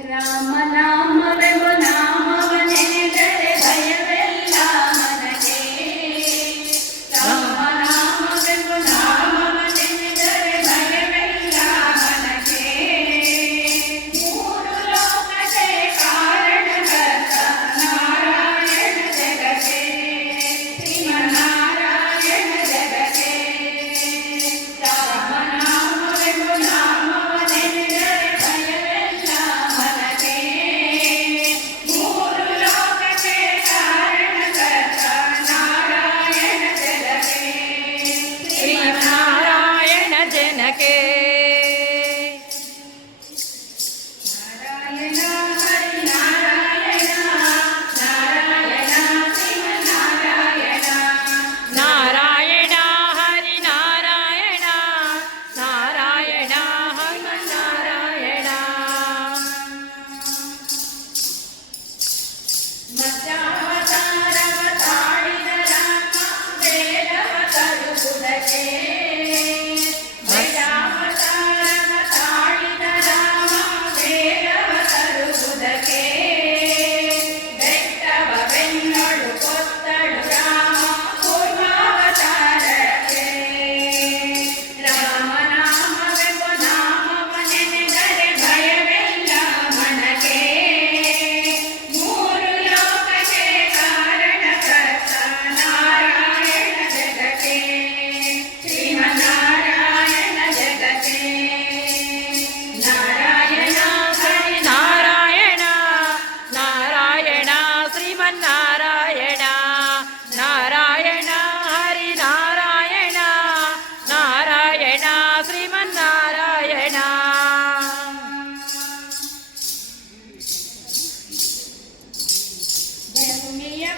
Rama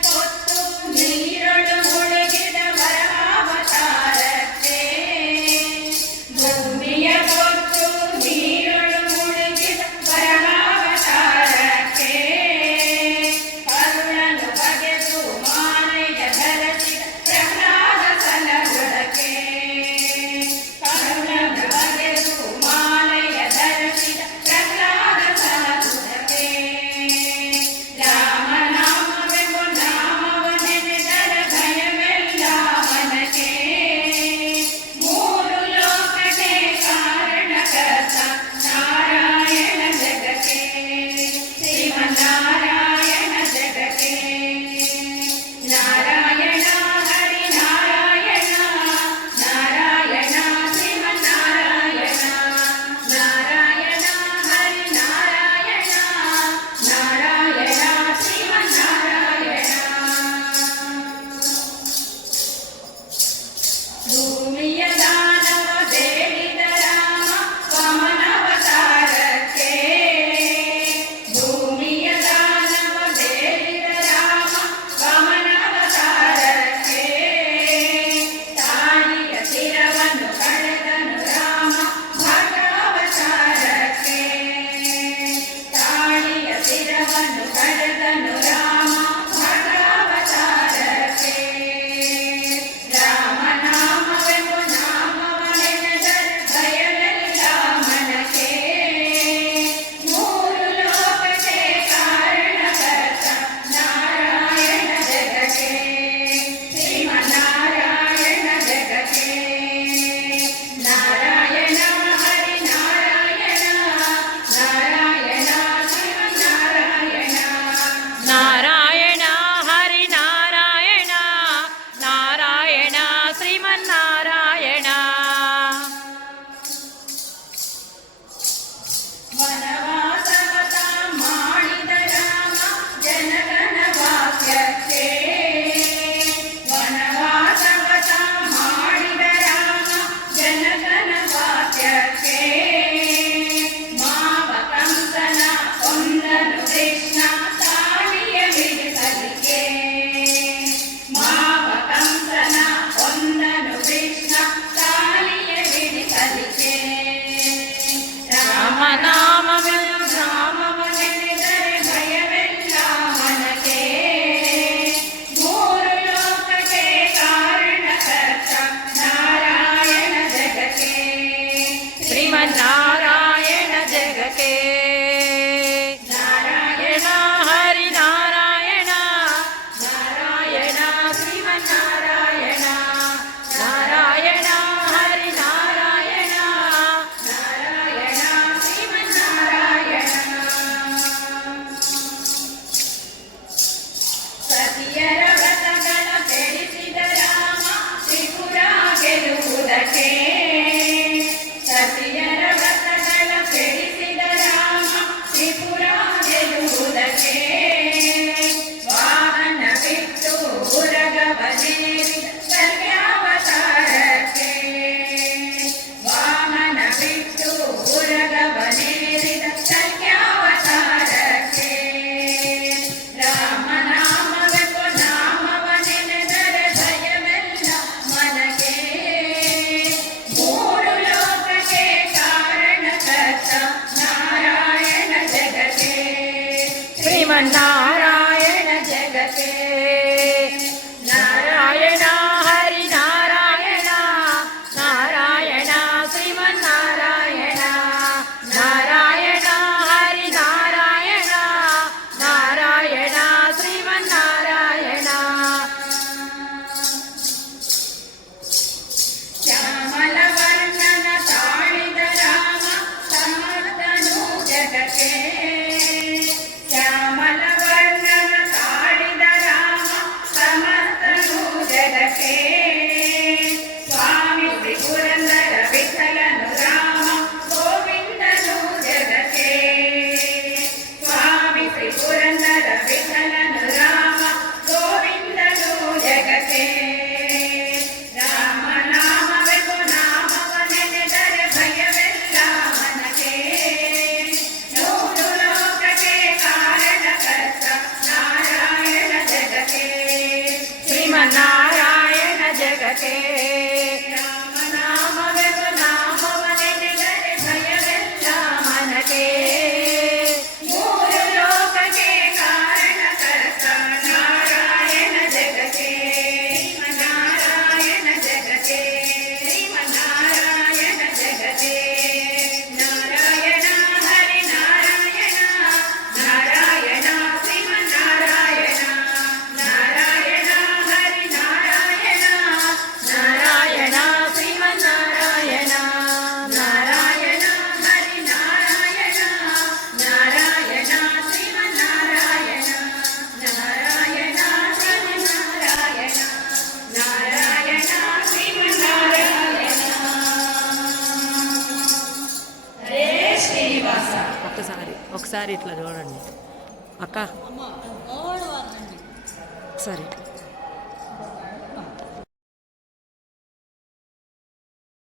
tiempo. வண்ணார ఒక్కసారి ఒకసారి ఇట్లా చూడండి. అక్క. ఒకసారి ఇట్లా